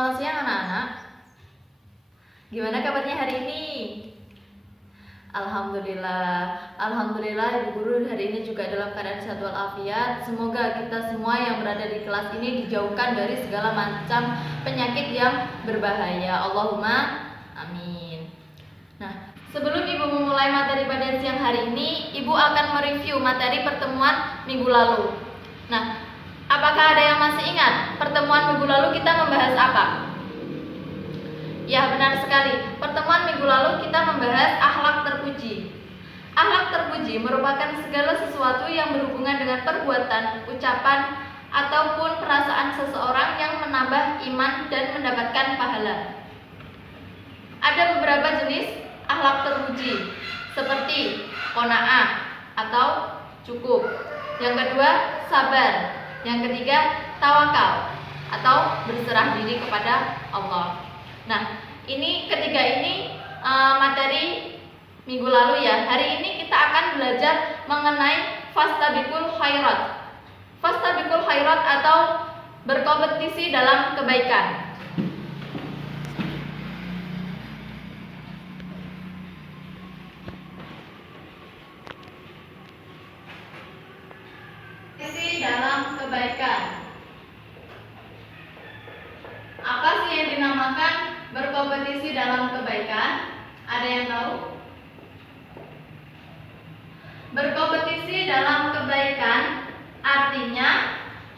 Selamat siang anak-anak. Gimana kabarnya hari ini? Alhamdulillah Ibu Guru hari ini juga dalam keadaan sehat walafiat. Semoga kita semua yang berada di kelas ini dijauhkan dari segala macam penyakit yang berbahaya. Allahumma amin. Nah, sebelum Ibu memulai materi pada siang hari ini, Ibu akan mereview materi pertemuan minggu lalu. Nah, apakah ada yang masih ingat pertemuan minggu lalu kita membahas apa? Ya, benar sekali. Pertemuan minggu lalu kita membahas akhlak terpuji. Akhlak terpuji merupakan segala sesuatu yang berhubungan dengan perbuatan, ucapan, ataupun perasaan seseorang yang menambah iman dan mendapatkan pahala. Ada beberapa jenis akhlak terpuji, seperti qanaah atau cukup. Yang kedua, sabar. Yang ketiga, tawakal atau berserah diri kepada Allah. Nah, ini ketiga ini materi minggu lalu ya. Hari ini kita akan belajar mengenai fastabiqul khairat. Fastabiqul khairat atau berkompetisi dalam kebaikan. Kompetisi dalam kebaikan. Apa sih yang dinamakan berkompetisi dalam kebaikan? Ada yang tahu? Berkompetisi dalam kebaikan artinya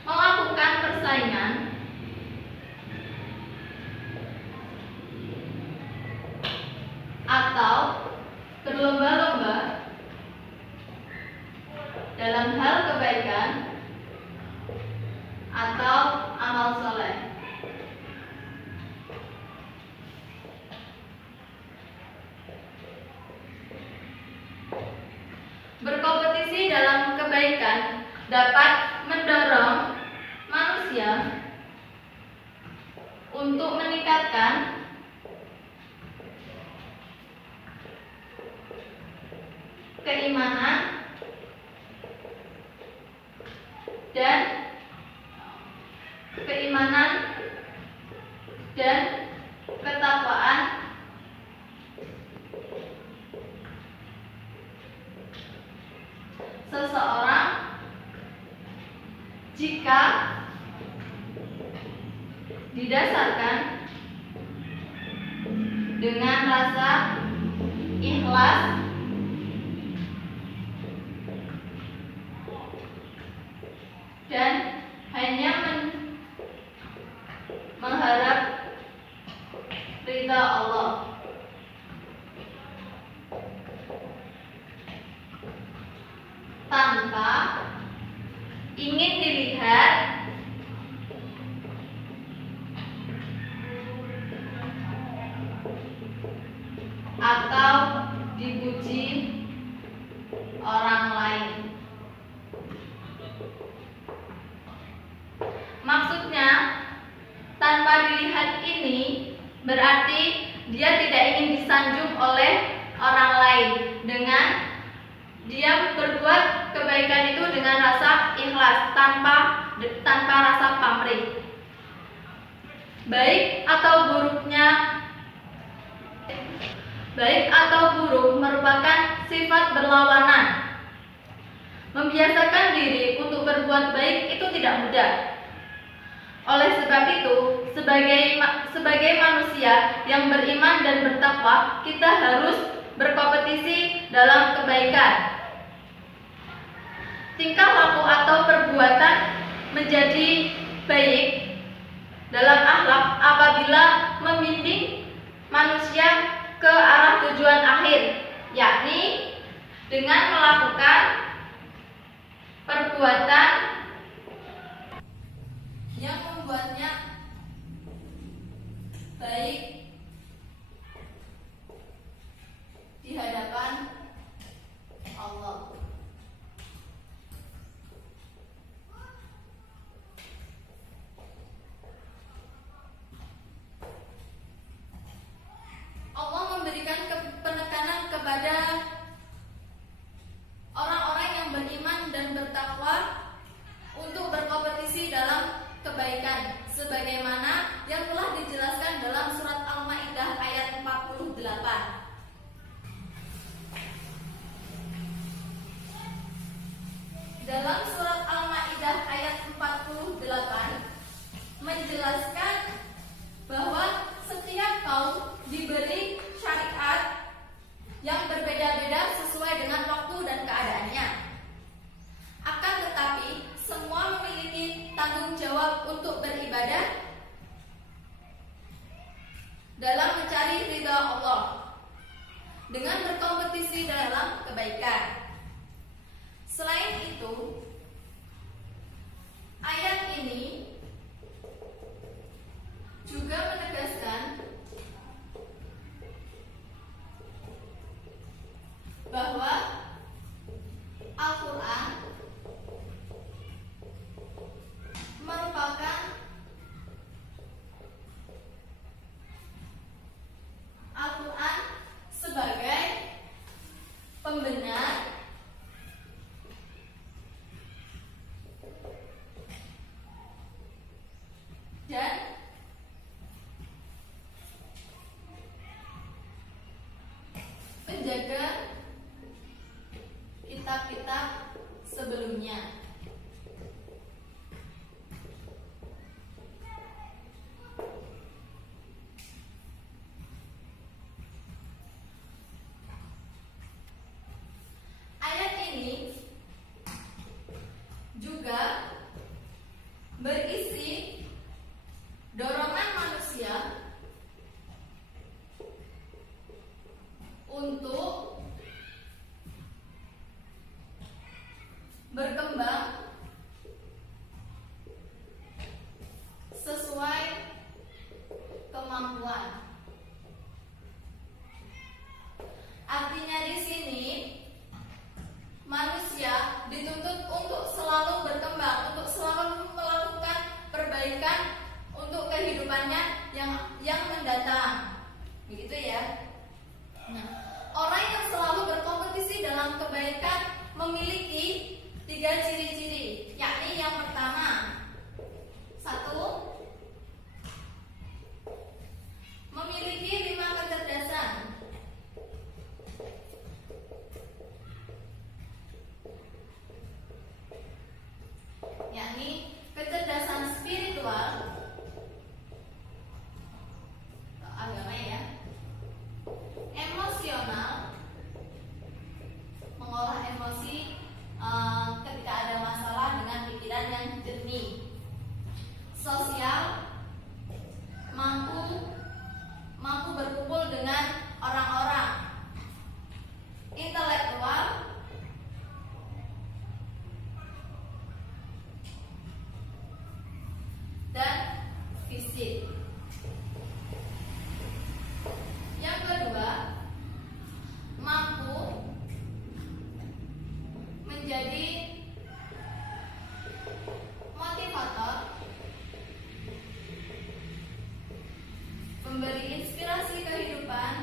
melakukan persaingan atau berlomba-lomba dalam hal kebaikan atau amal soleh. Berkompetisi dalam kebaikan dapat mendorong manusia untuk meningkatkan keimanan dan ketakwaan seseorang jika didasarkan dengan rasa ikhlas dan hanya mengharap ridha Allah. Tanpa ingin dilihat atau dipuji orang lain. Maksudnya, tanpa dilihat ini berarti dia tidak ingin disanjung oleh orang lain dengan dia berbuat kebaikan itu dengan rasa ikhlas tanpa rasa pamrih. Baik atau buruk merupakan sifat berlawanan. Membiasakan diri untuk berbuat baik itu tidak mudah. Oleh sebab itu, sebagai manusia yang beriman dan bertakwa, kita harus berkompetisi dalam kebaikan. Tingkah laku atau perbuatan menjadi baik dalam akhlak apabila membimbing manusia ke arah tujuan akhir, yakni dengan melakukan perbuatan yang membuatnya baik di hadapan Allah. Allah memberikan penekanan kepada orang-orang yang beriman dan bertakwa untuk berkompetisi dalam kebaikan sebagaimana yang telah dijelaskan dalam mencari ridha Allah dengan berkompetisi dalam kebaikan. Selain itu, ayat ini juga menegaskan bahwa Al-Quran merupakan sebagai pembenar dan penjaga kitab-kitab sebelumnya. Ayat ini juga berisi dorongan manusia untuk berkembang sesuai kemampuan. Artinya di sini manusia dituntut untuk selalu berkembang, untuk selalu melakukan perbaikan untuk kehidupannya yang mendatang. Begitu ya. Nah, orang yang selalu berkompetisi dalam kebaikan memiliki 3 ciri-ciri, yakni yang pertama, 1, memiliki 5 kecerdasan. Yakni kecerdasan spiritual, agama ya, emosional, mengolah emosi ketika ada masalah dengan pikiran yang jernih, sosial, mampu berkumpul dengan orang-orang, intelektual, dan fisik. Yang kedua, mampu menjadi motivator, memberi inspirasi kehidupan,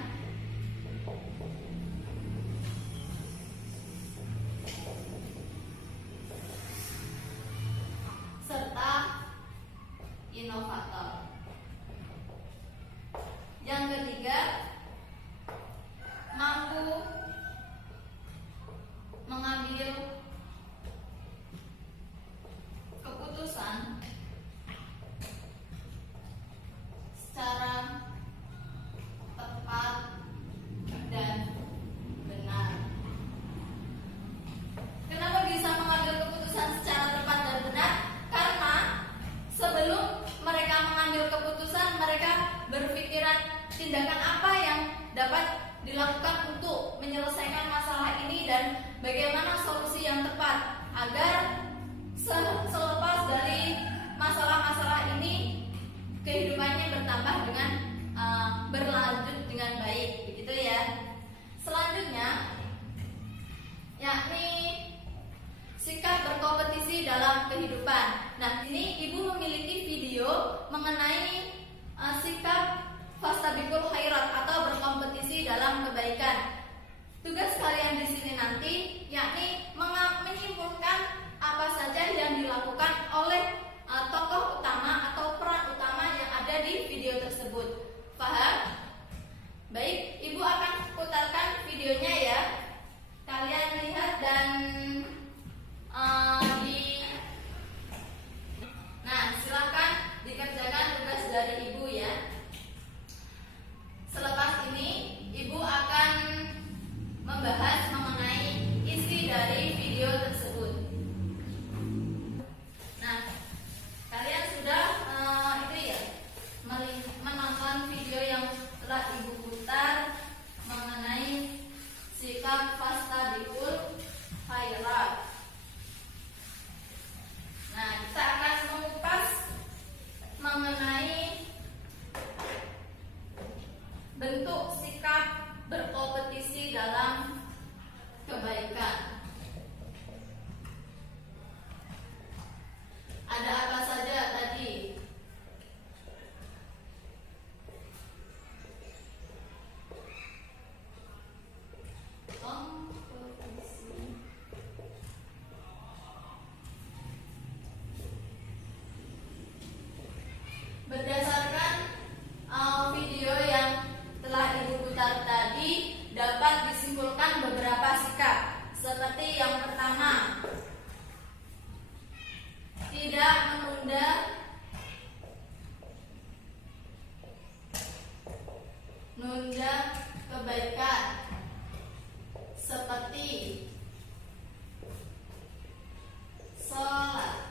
serta inovator. Yang ketiga, mampu mengambil keputusan secara tepat dan benar. Kenapa bisa mengambil keputusan secara tepat dan benar? Karena sebelum mereka mengambil keputusan, mereka berpikiran tindakan apa yang dapat dilakukan untuk menyelesaikan masalah ini dan bagaimana solusi yang tepat agar selepas dari masalah-masalah ini kehidupannya bertambah dengan berlanjut dengan baik, begitu ya. Selanjutnya, yakni sikap berkompetisi dalam kehidupan. Nah, ini ibu memiliki video mengenai sikap fastabiqul khairat atau berkompetisi dalam kebaikan. Tugas kalian di sini nanti yakni menyimpulkan apa saja yang dilakukan oleh tokoh utama atau peran utama yang ada di video tersebut. Paham? Baik, ibu akan putarkan videonya ya. Kalian lihat dan silakan dikerjakan tugas dari ibu ya. Selepas ini ibu akan membahas mengenai isi dari video tersebut. Nah, kalian sudah menonton video yang coba Ibu putar mengenai sikap fastabiqul khairat. Nah, kita akan mengupas mengenai bentuk sikap berkompetisi dalam kebaikan. Ada apa saja tadi? Kompetisi. Berdasarkan video yang telah Ibu putar tadi, dapat disimpulkan beberapa sikap. Seperti yang pertama, tidak menunda kebaikan, seperti sholat.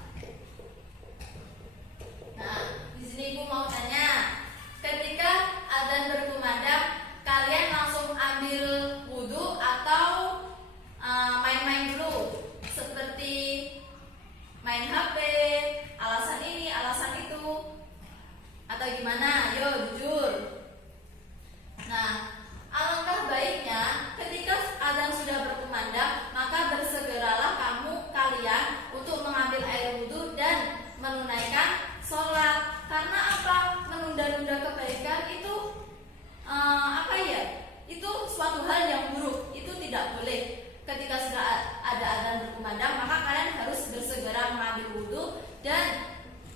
Nah, di sini Ibu mau tanya, ketika adzan berkumandang, kalian langsung ambil wudhu atau main-main dulu, seperti main HP, alasan ini, alasan itu, atau gimana? Yo, jujur. Nah, alangkah baiknya ketika adzan sudah berkumandang, maka bersegeralah kalian untuk mengambil air wudhu dan menunaikan sholat. Karena apa? Menunda-nunda kebaikan itu itu suatu hal yang buruk. Itu tidak boleh. Ketika sudah ada adzan berkumandang, maka kalian harus bersegera mengambil wudhu dan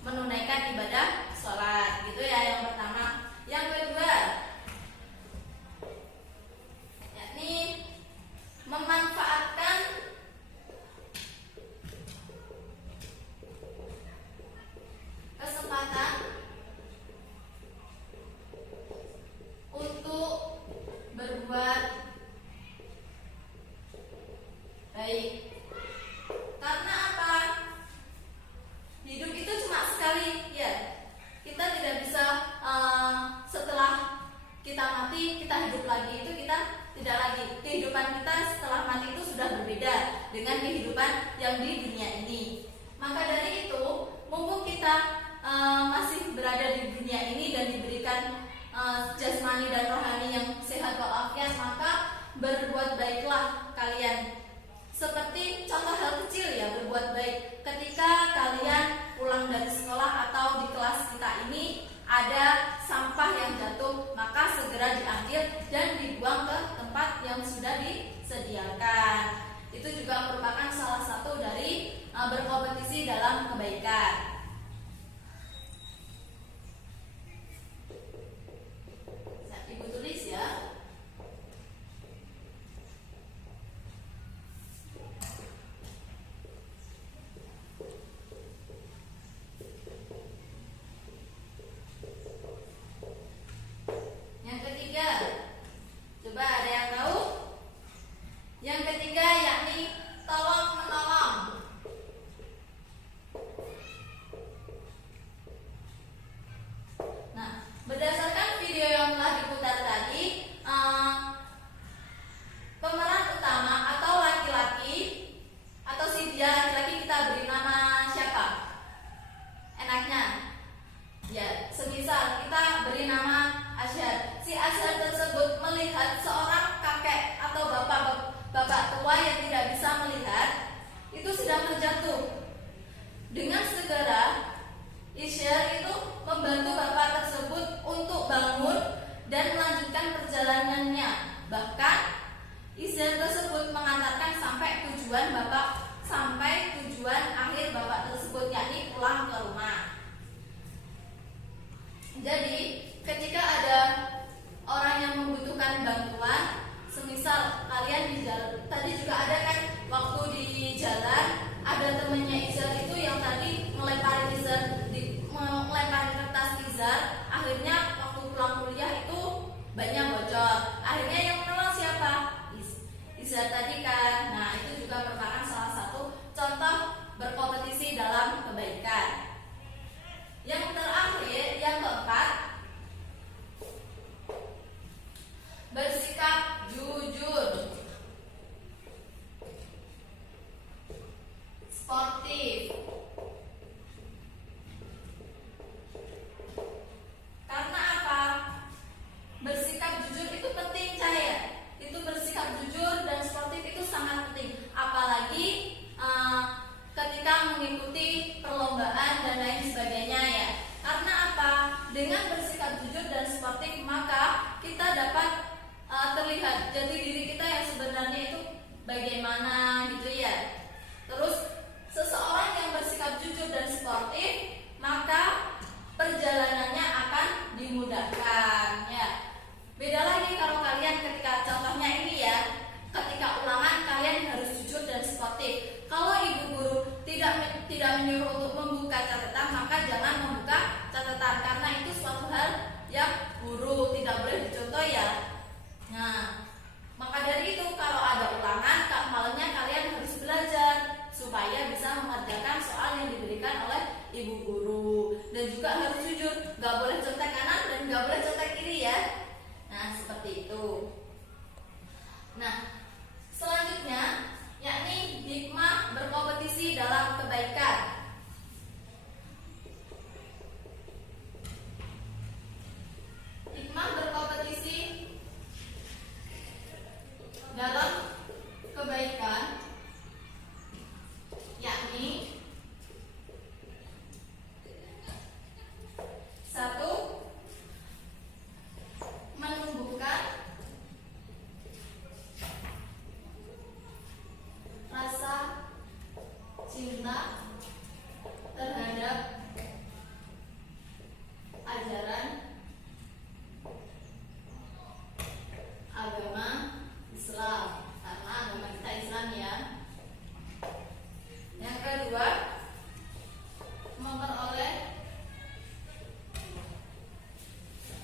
menunaikan ibadah sholat. Gitu ya, yang pertama. Yang kedua, yakni memanfaatkan kesempatan untuk berbuat baik. Karena apa? Hidup itu cuma sekali, ya. Kita tidak bisa setelah kita mati kita hidup lagi, itu kita tidak lagi. Kehidupan kita setelah mati itu sudah berbeda dengan kehidupan yang di dunia ini. Maka dari itu, mumpung kita masih berada di dunia ini dan diberikan jasmani dan rohani yang sehat walafiat, maka berbuat baiklah kalian. Seperti contoh hal kecil ya, berbuat baik. Ketika kalian pulang dari sekolah atau di kelas kita ini ada sampah yang jatuh, maka segera diambil dan dibuang ke tempat yang sudah disediakan. Itu juga merupakan salah satu dari berkompetisi dalam kebaikan. Ibu tulis ya. Yang ketiga, coba ada yang tahu? Yang ketiga yakni tolong menolong. Nah, berdasarkan video yang telah diputar tadi, pemeran utama atau laki-laki atau si dia laki-laki kita beri nama siapa? Enaknya, ya, semisal kita beri nama Asyar. Si Asyar tersebut melihat seorang kakek atau bapak tua yang tidak bisa melihat, itu sedang terjatuh. Dengan segera Asyar itu membantu bapak tersebut untuk bangun dan melanjutkan perjalanannya. Bahkan Asyar tersebut mengantarkan sampai tujuan akhir bapak tersebut, yakni pulang ke rumah. Jadi ketika ada orang yang membutuhkan bantuan, semisal kalian di jalan, tadi juga ada kan waktu di jalan ada temennya Izar itu yang tadi melempari kertas Izar, akhirnya waktu pulang kuliah itu bagaimana gitu ya. Terus seseorang yang bersikap jujur dan sportif, maka perjalanannya akan dimudahkan ya. Beda lagi kalau kalian ketika contohnya ini ya, ketika ulangan kalian harus jujur dan sportif. Kalau ibu guru tidak menyuruh untuk membuka catatan, maka jangan membuka catatan karena itu suatu hal yang buruk, tidak boleh dicontoh ya. Nah, maka dari itu kalau ada ulangan, malahnya kalian harus belajar supaya bisa mengerjakan soal yang diberikan oleh ibu guru. Dan juga harus jujur, gak boleh contek kanan dan gak boleh contek kiri ya. Nah, seperti itu. Nah, selanjutnya yakni hikmah berkompetisi dalam kebaikan. Hikmah berkompetisi dalam kebaikan yakni satu, menumbuhkan rasa cinta terhadap ajaran agama Islam, karena agama kita Islam ya. Yang kedua, memperoleh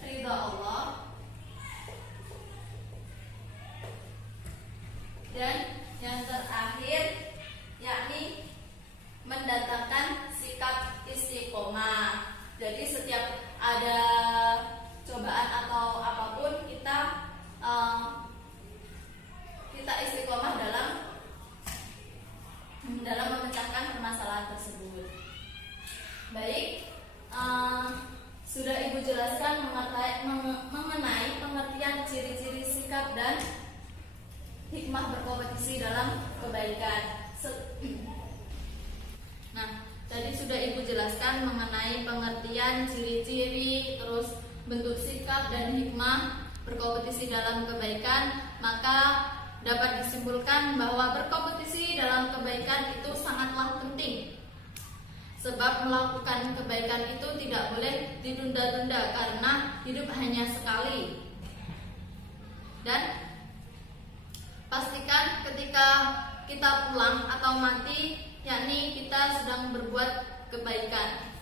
ridha Allah. Dan yang terakhir yakni mendatangkan sikap istiqomah. Jadi setiap ada cobaan atau apapun kita istiqomah dalam memecahkan permasalahan tersebut. Baik, sudah Ibu jelaskan mengenai pengertian ciri-ciri sikap dan hikmah berkompetisi dalam kebaikan. Nah, tadi sudah Ibu jelaskan mengenai pengertian ciri-ciri, terus bentuk sikap dan hikmah berkompetisi dalam kebaikan. Maka dapat disimpulkan bahwa berkompetisi dalam kebaikan itu sangatlah penting. Sebab melakukan kebaikan itu tidak boleh ditunda-tunda karena hidup hanya sekali. Dan pastikan ketika kita pulang atau mati, yakni kita sedang berbuat kebaikan.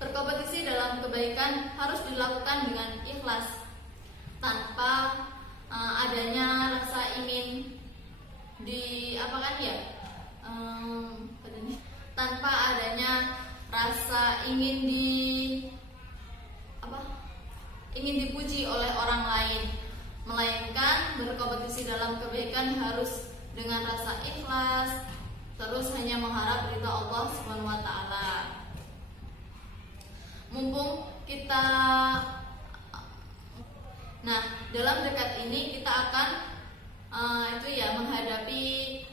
Berkompetisi dalam kebaikan harus dilakukan dengan ikhlas, tanpa adanya rasa ingin tanpa adanya rasa ingin dipuji oleh orang lain, melainkan berkompetisi dalam kebaikan harus dengan rasa ikhlas, terus hanya mengharap ridha Allah Subhanahu wa taala. Mumpung kita dalam dekat ini kita akan menghadapi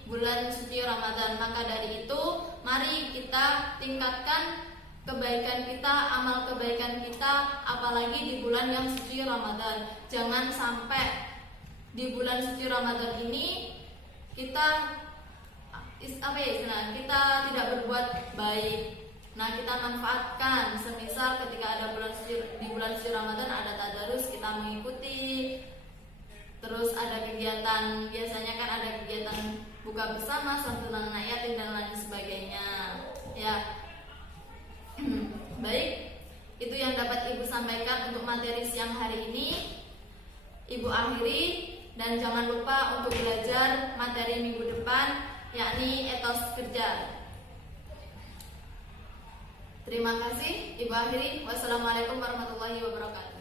bulan suci Ramadan. Maka dari itu mari kita tingkatkan kebaikan kita, amal kebaikan kita, apalagi di bulan yang suci Ramadan. Jangan sampai di bulan suci Ramadan ini kita tidak berbuat baik. Nah, kita manfaatkan, semisal ketika ada di bulan suci Ramadan ada tadarus, kita mengikuti. Terus ada kegiatan, biasanya kan ada kegiatan buka bersama, santunan anak yatim dan lain sebagainya. Ya. Baik, itu yang dapat Ibu sampaikan untuk materi siang hari ini. Ibu akhiri, dan jangan lupa untuk belajar materi minggu depan, yakni etos kerja. Terima kasih, Ibu akhiri. Wassalamualaikum warahmatullahi wabarakatuh.